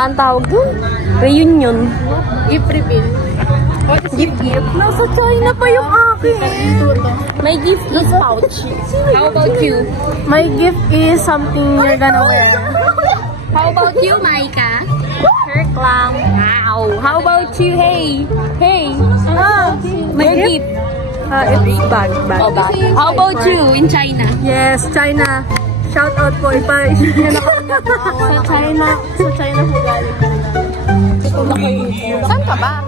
Ang tawag doon? Reunion. Gift reveal. Gift. Nasa China pa yung akin. My gift is pouch. How about you? My gift is something you're gonna wear. How about you, Maika? Shirt lang. Wow. How about you? Hey. Hey. My gift. It's bag. Oh, bag. How about you in China? Yes, China. Shout out po ipa sa China. Sa China po galing. Saan ka ba?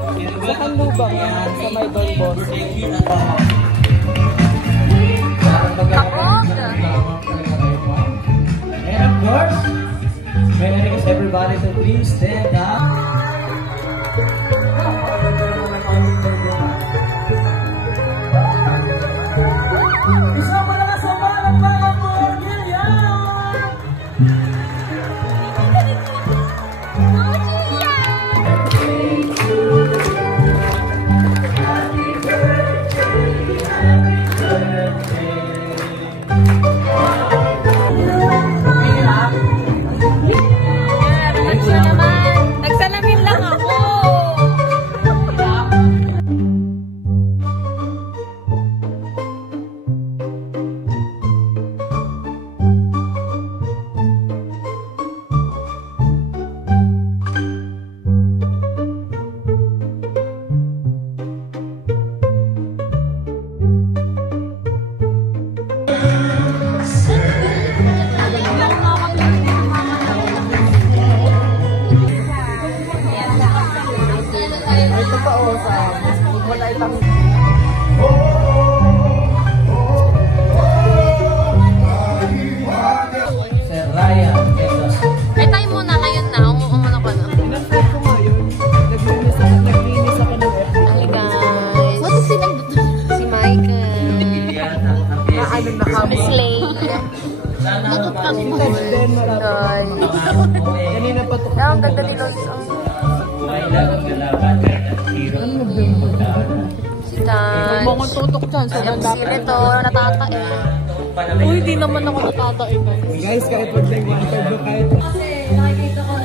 Sa Kanlubang. Sa may Don Boss. Kapog. And of course, may I request everybody to please stand up. Nagsalamin lang ako. Ay, tayo muna ngayon na. Umano ka na. Nag-start ko ngayon. Naglinis ako ng F. Ay, guys. What is it? Si Michael. Na kami. Slay. Guys. Kanina pa ito. Ang ganda ni Lord. Si Tan. Huwag mong tutok dyan. Si Rito, natatae. Uy, di naman ako natatae. Guys, kahit wag lang 1.5 kahit. Kasi nakikita ko na